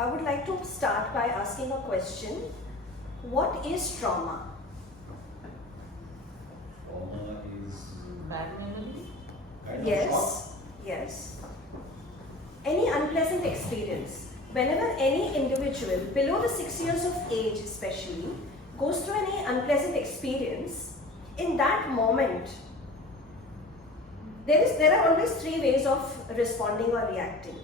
I would like to start by asking a question. What is trauma? Trauma is Bad memory? kind of shock. Yes. Any unpleasant experience. Whenever any individual below the 6 years of age especially goes through any unpleasant experience, in that moment, there are always three ways of responding or reacting.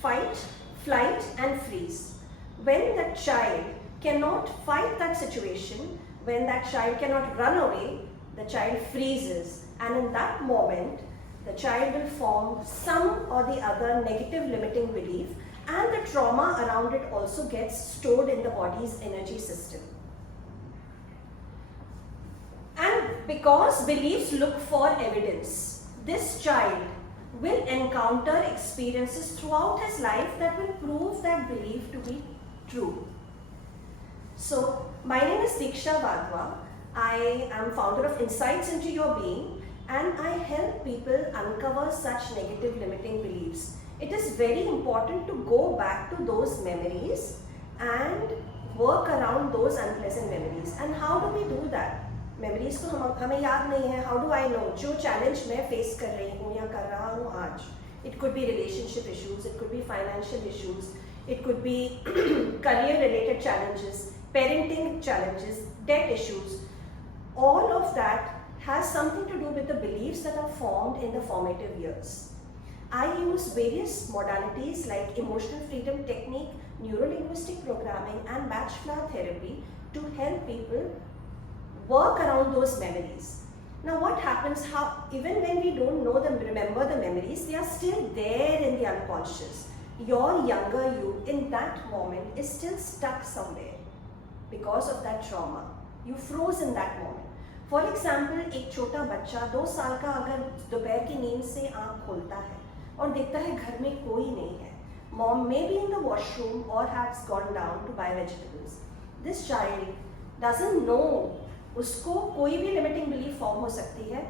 Fight, flight and freeze. When that child cannot fight that situation, when that child cannot run away, the child freezes, and in that moment the child will form some or the other negative limiting belief, and the trauma around it also gets stored in the body's energy system. And because beliefs look for evidence, this child will encounter experiences throughout his life that will prove that belief to be true. So, my name is Diksha Vadwa. I am founder of Insights into Your Being, and I help people uncover such negative limiting beliefs. It is very important to go back to those memories and work around those unpleasant memories. And how do we do that? Memories तो हमें याद नहीं है. How do I know जो challenge मैं face कर रही हूँ या कर रहा हूँ आज, it could be relationship issues, it could be financial issues, it could be career related challenges, parenting challenges, debt issues. All of that has something to do with the beliefs that are formed in the formative years. I use various modalities like emotional freedom technique, neuro-linguistic programming and match flower therapy to help people work around those memories. Now what happens, even when we don't remember the memories, they are still there in the unconscious. Your younger you in that moment is still stuck somewhere because of that trauma. You froze in that moment. For example, एक छोटा बच्चा 2 साल का अगर दोपहर की नींद से आँख खोलता है और देखता है घर में कोई नहीं है, mom may be in the washroom or has gone down to buy vegetables. This child doesn't know, उसको कोई भी लिमिटिंग बिलीफ फॉर्म हो सकती है.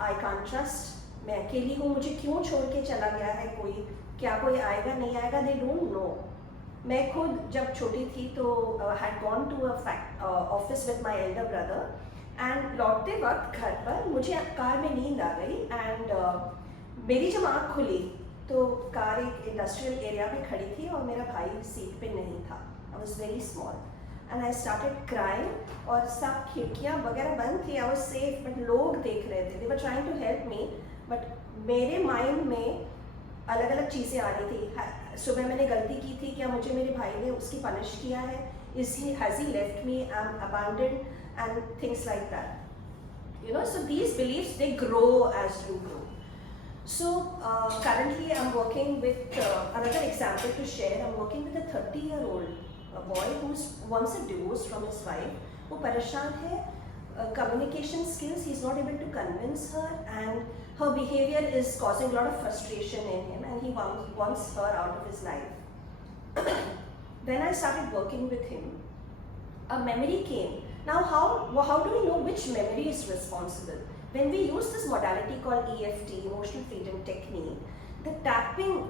आई कांट ट्रस्ट, मैं अकेली हूँ, मुझे क्यों छोड़ के चला गया है कोई, क्या कोई आएगा नहीं आएगा, दे डोंट नो. मैं खुद जब छोटी थी तो had gone to a office with my elder brother, and लौटते वक्त घर पर मुझे कार में नींद आ गई, एंड मेरी जब आँख खुली तो कार एक इंडस्ट्रियल एरिया पे खड़ी थी और मेरा भाई सीट पे नहीं था. I was very small and I started crying, और सब खिड़कियाँ वगैरह बंद थी. I was safe, but लोग देख रहे थे. They were trying to help me, but मेरे माइंड में अलग अलग चीज़ें आ रही थी. सुबह मैंने गलती की थी, क्या मुझे मेरे भाई ने उसकी पनिश किया है, has he left me, I'm abandoned, and things like that. You know, so these beliefs, they grow as you grow. So currently I'm working with another example to share. I'm working with a 30-year-old a boy who's once a divorced from his wife. वो परेशान है, communication skills, he's not able to convince her, and her behavior is causing a lot of frustration in him, and he wants her out of his life. When I started working with him, a memory came. Now how do we know which memory is responsible? When we use this modality called EFT, emotional freedom technique, the tapping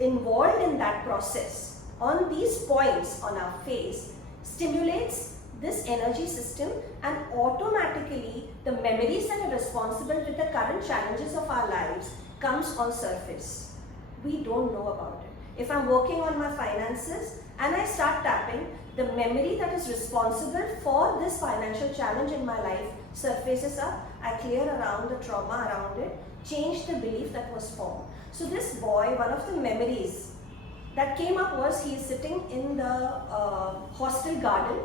involved in that process on these points on our face stimulates this energy system, and automatically the memories that are responsible with the current challenges of our lives comes on surface. We don't know about it. If I'm working on my finances and I start tapping, the memory that is responsible for this financial challenge in my life surfaces up. I clear around the trauma around it, change the belief that was formed. So this boy, one of the memories that came up was he is sitting in the hostel garden,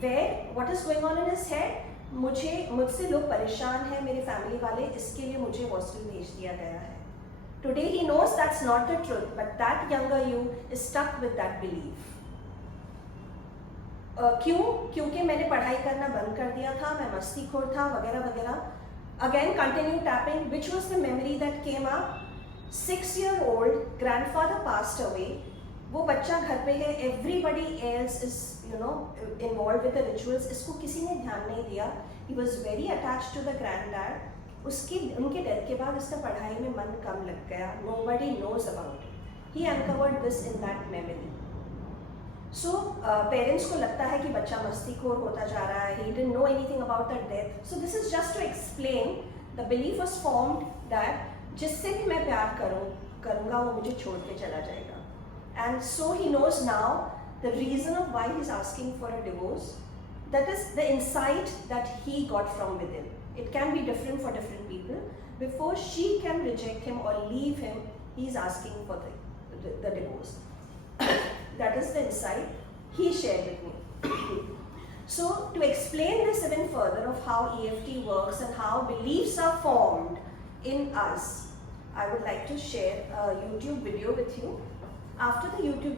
where what is going on in his head, मुझसे लोग परेशान हैं, मेरे family वाले, इसके लिए मुझे hostel भेज दिया गया है. Today he knows that's not the truth, but that younger you is stuck with that belief. क्योंकि मैंने पढ़ाई करना बंद कर दिया था, मैं मस्तीखोर था वगैरह वगैरह. Again continue tapping, which was the memory that came up. 6-year-old grandfather passed away. वो बच्चा घर पे है, everybody else is involved with the rituals. इसको किसी ने ध्यान नहीं दिया. He was very attached to the granddad. उनके डेथ के बाद इसका पढ़ाई में मन कम लग गया. Nobody knows about it. He uncovered this in that memory. So parents को लगता है कि बच्चा मस्तीखोर होता जा रहा है, he didn't know anything about the death. So this is just to explain the belief was formed that जिससे भी मैं प्यार करूँगा वो मुझे छोड़ के चला जाएगा. And so he knows now the reason of why he's asking for a divorce. That is the insight that he got from within. It can be different for different people. Before she can reject him or leave him, he's asking for the divorce. That is the insight he shared with me. So to explain this even further of how EFT works and how beliefs are formed in us, I would like to share a YouTube video with you. After the YouTube